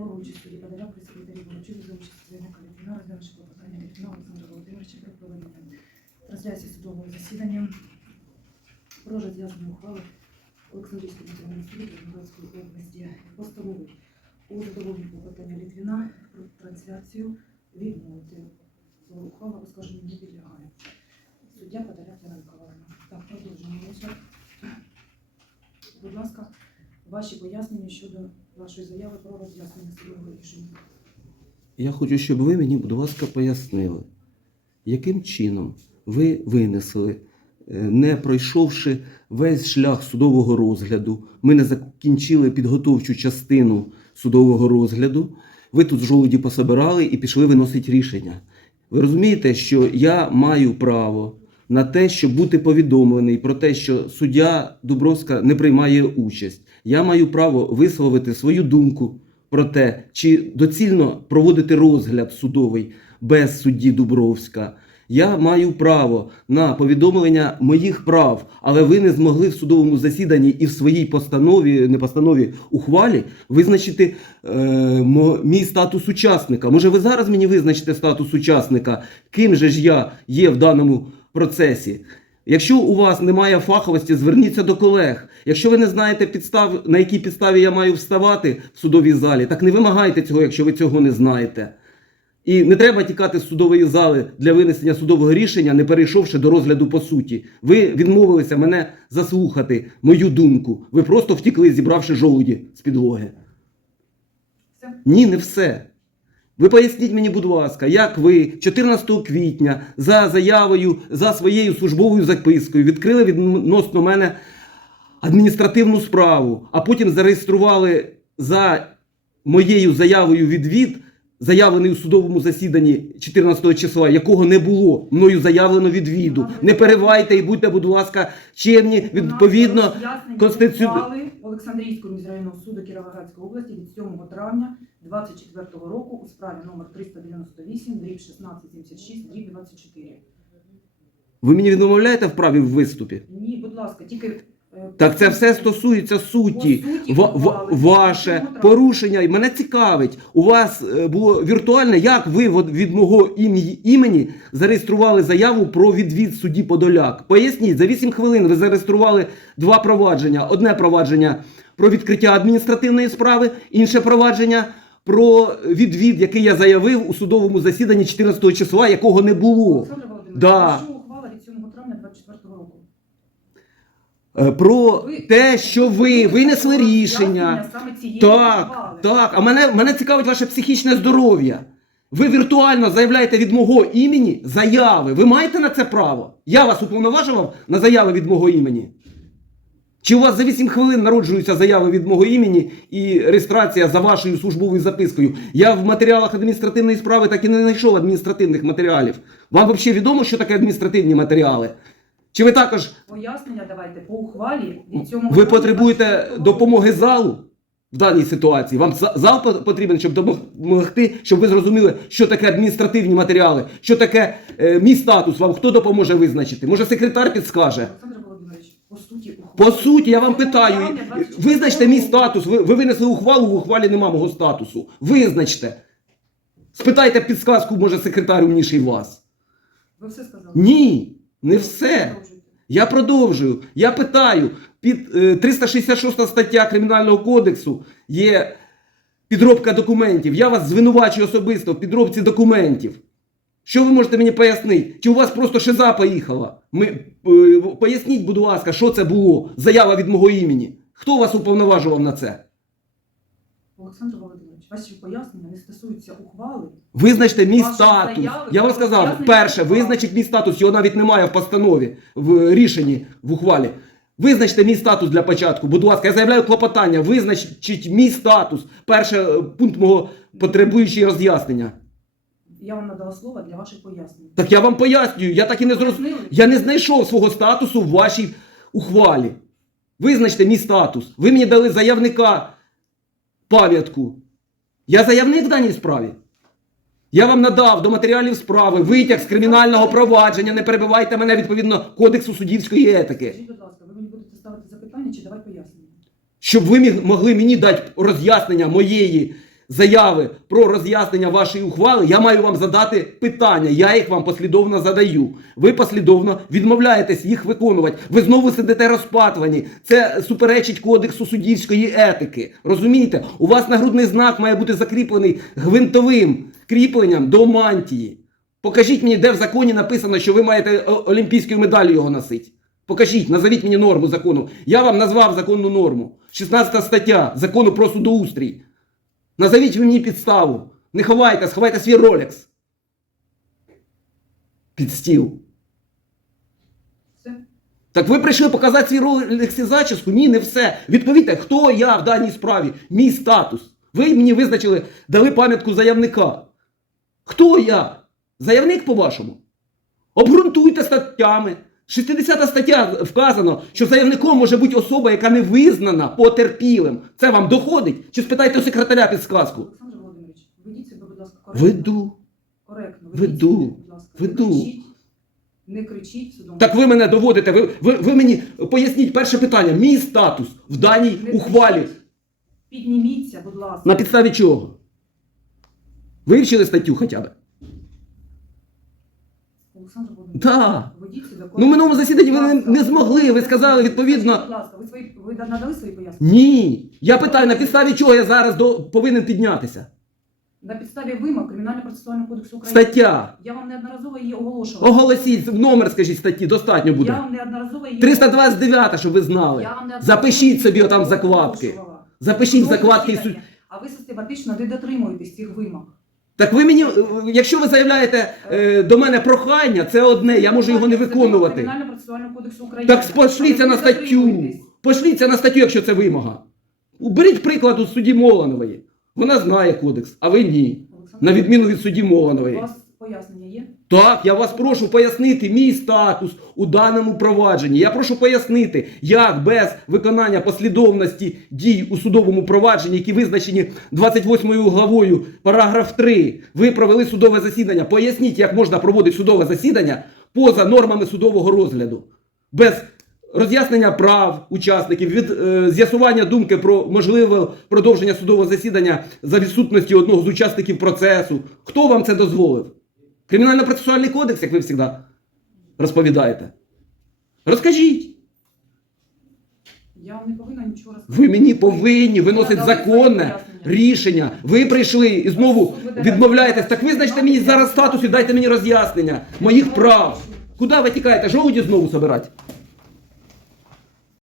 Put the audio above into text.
про участь судді при секретарі Волочук за участь заявника Літвіна, розглянувши клопотання Літвіна Олександра Володимировича про проведення трансляції судового засідання про розв'язання ухвали Олександрійського національного суду Кіровоградської області постанови у задоволенні клопотання Літвіна про трансляцію відмовити. Ухвала оскарженню не підлягає. Суддя Яна Миколаївна. Так, продовжуємо. Будь ласка, ваші пояснення щодо вашої заяви про роз'яснення судового рішення. Я хочу, щоб ви мені, будь ласка, пояснили, яким чином ви винесли, е, не пройшовши весь шлях судового розгляду, ми не закінчили підготовчу частину судового розгляду, ви тут жолуді пособирали і пішли виносити рішення. Ви розумієте, що я маю право на те, щоб бути повідомлений про те, що суддя Дубровська не приймає участь. Я маю право висловити свою думку про те, чи доцільно проводити розгляд судовий без судді Дубровська. Я маю право на повідомлення моїх прав, але ви не змогли в судовому засіданні і в своїй постанові, не постанові, ухвалі визначити е, мій статус учасника. Може, ви зараз мені визначите статус учасника, ким же ж я є в даному процесі? Якщо у вас немає фаховості, зверніться до колег. Якщо ви не знаєте підстав, на якій підставі я маю вставати в судовій залі, так не вимагайте цього, якщо ви цього не знаєте. І не треба тікати з судової зали для винесення судового рішення, не перейшовши до розгляду по суті. Ви відмовилися мене заслухати, мою думку. Ви просто втікли, зібравши жолуді з підлоги. Все? Ні, не все. Ви поясніть мені, будь ласка, як ви 14 квітня за заявою, за своєю службовою запискою відкрили відносно мене адміністративну справу, а потім зареєстрували за моєю заявою відвід, заявлений у судовому засіданні 14 числа, якого не було мною заявлено відвіду. Не перевайте і будьте, будь ласка, чемні відповідно. Конституцію- Олександрійського міськрайонного суду Кіровоградської області від 7 травня 24 року у справі номер 398, дріб 1676, дріб 24. Ви мені відмовляєте в праві в виступі? Ні, будь ласка, тільки... Так це все стосується суті. Суті ва- ухвали. ваше порушення, і мене цікавить, у вас е, було віртуальне, як ви від мого імені зареєстрували заяву про відвід судді Подоляк? Поясніть, за 8 хвилин ви зареєстрували два провадження. Одне провадження про відкриття адміністративної справи, інше провадження про відвід, який я заявив у судовому засіданні 14 числа, якого не було. Олександр Да. що ухвала від 7 травня 24 року? Е, Про Ви- те, що ви винесли рішення. Саме цієї Так, ухвали. так. А мене, мене цікавить ваше психічне здоров'я. Ви віртуально заявляєте від мого імені заяви. Ви маєте на це право? Я вас уповноважував на заяви від мого імені? Чи у вас за 8 хвилин народжуються заяви від мого імені і реєстрація за вашою службовою запискою? Я в матеріалах адміністративної справи так і не знайшов адміністративних матеріалів. Вам взагалі відомо, що таке адміністративні матеріали? Чи ви також Пояснення давайте по ухвалі від 7 ви потребуєте допомоги залу в даній ситуації? Вам зал потрібен, щоб допомогти, щоб ви зрозуміли, що таке адміністративні матеріали, що таке е, мій статус. Вам хто допоможе визначити? Може, секретар підскаже? По суті. По суті, я вам питаю, визначте мій статус. Ви, ви винесли ухвалу, в ухвалі нема мого статусу. Визначте. Спитайте підсказку, може, секретар умніший вас. Ви все сказали? Ні, не все. Я продовжую. Я питаю, під е, 366 стаття Кримінального кодексу є підробка документів. Я вас звинувачую особисто в підробці документів. Що ви можете мені пояснити? Чи у вас просто шиза поїхала? Ми, е, поясніть, будь ласка, що це було? Заява від мого імені. Хто вас уповноважував на це? Олександр Володимирович, ваші пояснення не стосуються ухвали. Визначте мій Ваші статус. заяви Я вам сказав, перше, ухвали. визначить мій статус, його навіть немає в постанові, в рішенні, в ухвалі. Визначте мій статус для початку. Будь ласка, я заявляю клопотання. Визначить мій статус. Перше е, пункт мого потребуючий роз'яснення. Я вам надала слово для ваших пояснень. Так я вам пояснюю, я так і не зрозумів. Пояснили? Я не знайшов свого статусу в вашій ухвалі. Визначте мій статус. Ви мені дали заявника пам'ятку. Я заявник в даній справі. Я вам надав до матеріалів справи витяг з кримінального провадження. Не перебивайте мене відповідно кодексу суддівської етики. Скажіть, будь ласка, ви мені будете ставити запитання чи давати пояснення? Щоб ви могли мені дати роз'яснення моєї заяви про роз'яснення вашої ухвали, я маю вам задати питання. Я їх вам послідовно задаю. Ви послідовно відмовляєтесь їх виконувати. Ви знову сидите розпатувані. Це суперечить кодексу суддівської етики. Розумієте? У вас нагрудний знак має бути закріплений гвинтовим кріпленням до мантії. Покажіть мені, де в законі написано, що ви маєте о- олімпійською медаллю його носити. Покажіть, назовіть мені норму закону. Я вам назвав законну норму. 16 стаття закону про судоустрій. Назовіть ви мені підставу. Не ховайте, сховайте свій ролекс. Під стіл. Все. Так ви прийшли показати свій ролекс і зачіску? Ні, не все. Відповідьте, хто я в даній справі? Мій статус. Ви мені визначили, дали пам'ятку заявника. Хто я? Заявник по-вашому? Обґрунтуйте статтями. 60 стаття вказано, що заявником може бути особа, яка не визнана потерпілим. Це вам доходить? Чи спитайте у секретаря підсказку? Олександр Володимирович, ведіть себе, будь ласка, коректно. Веду. Коректно. Веду. себе, будь ласка. Веду. Не кричіть, не кричіть в судовому. Так ви мене доводите. Ви, ви, ви мені поясніть перше питання. Мій статус в даній Не ухвалі. кричіть. Підніміться, будь ласка. На підставі чого? Вивчили статтю хоча б? Олександр Володимирович, Да. Себе коректно. Ну, в минулому засіданні ви не- не змогли, ви сказали, відповідно- Будь ласка, ви, свої, ви надали свої пояснення? Ні. Я питаю, на підставі чого я зараз до, повинен піднятися? На підставі вимог Кримінально-процесуального кодексу України. Стаття. Я вам неодноразово її оголошувала. Оголосіть, номер скажіть статті, достатньо буде. Я вам неодноразово її 329, щоб ви знали. Я вам неодноразово Запишіть собі її отам закладки. оголошувала. Запишіть закладки. засідання. су- А ви систематично не дотримуєтесь цих вимог. Так ви мені, якщо ви заявляєте е, до мене прохання, це одне, я можу його не виконувати. Кримінально-процесуального кодексу України. Так пошліться на статтю. Пошліться на статтю, якщо це вимога. Беріть приклад у судді Моланової. Вона знає кодекс, а ви ні. На відміну від судді У вас пояснення? Так, я вас прошу пояснити мій статус у даному провадженні. Я прошу пояснити, як без виконання послідовності дій у судовому провадженні, які визначені 28 главою, параграф 3, ви провели судове засідання. Поясніть, як можна проводити судове засідання поза нормами судового розгляду. Без роз'яснення прав учасників, від е, з'ясування думки про можливе продовження судового засідання за відсутності одного з учасників процесу. Хто вам це дозволив? Кримінально-процесуальний кодекс, як ви завжди розповідаєте. Розкажіть. Я вам не повинна нічого розказати. Ви мені повинні виносити законне рішення. Ви прийшли і знову відмовляєтесь. Так визначте мені зараз статус і дайте мені роз'яснення моїх прав. Куди ви тікаєте? Жолуді знову собирати?